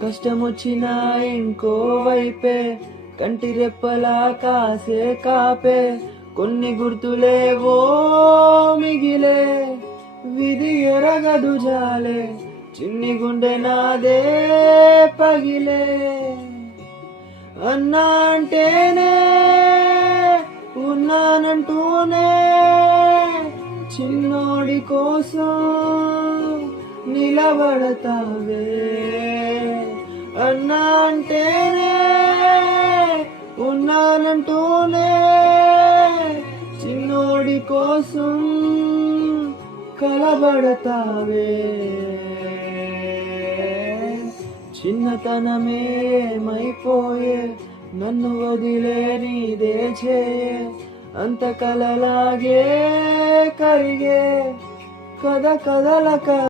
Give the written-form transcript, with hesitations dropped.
కష్టమొచ్చినా ఇంకో వైపే కంటి రెప్పలా కాసే కాపే కొన్ని గుర్తులేవో మిగిలే విధి ఎరగదు జాలే చిన్ని గుండె నాదే పగిలే అన్నా అంటేనే ఉన్నానంటూనే చిన్నోడి కోసం నిలబడతావే అన్నా అంటేనే ఉన్నానంటూనే చిన్నోడి కోసం కలబడతావే చిన్నతనమే ఏమైపోయే నన్ను వదిలే నీదే చేయే అంత కలలాగే కరిగే కథ కథలక